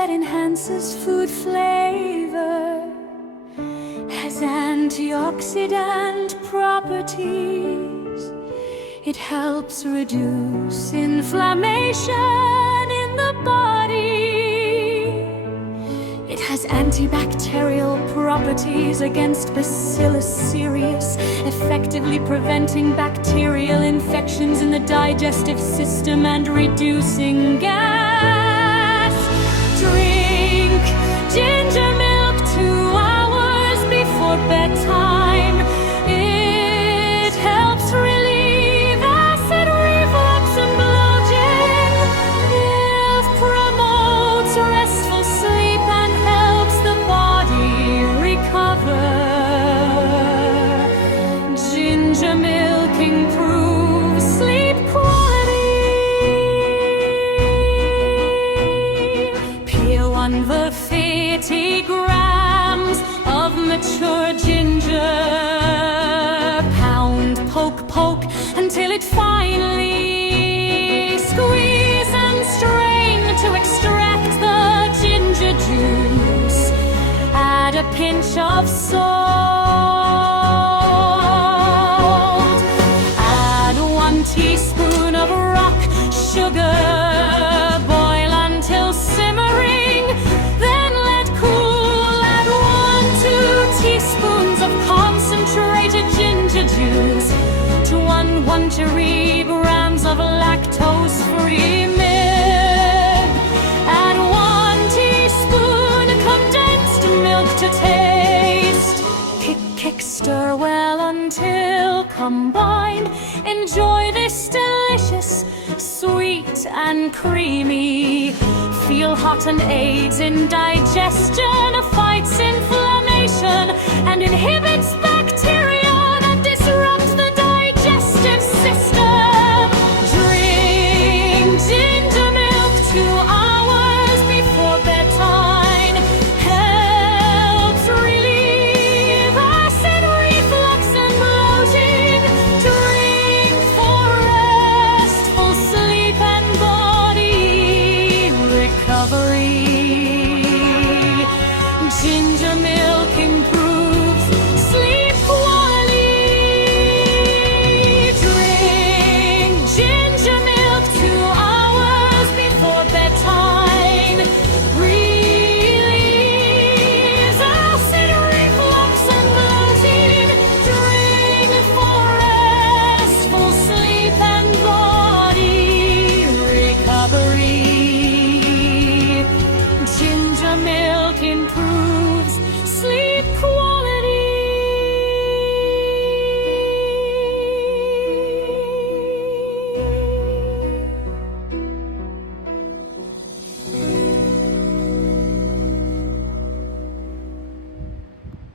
that enhances food flavor, has antioxidant properties. It helps reduce inflammation in the body. It has antibacterial properties against Bacillus cereus, effectively preventing bacterial infections in the digestive system and reducing gas. Drink ginger milk 2 hours before bedtime. It helps relieve acid reflux and bloating. It promotes restful sleep and helps the body recover. Ginger milk improves sleep quality. Peel 150 grams of mature ginger. Pound, poke until it finely squeeze and strain to extract the ginger juice. Add a pinch of salt. Add 1 teaspoon of rock sugar. Boil until simmering, then let cool. Add 1-2 teaspoons of concentrated ginger juice to 1-3 grams of lactose-free milk. Add 1 teaspoon condensed milk to taste. Stir well until combined. Enjoy this delicious, sweet and creamy. Feel hot and aids in digestion, fights inflammation and inhibits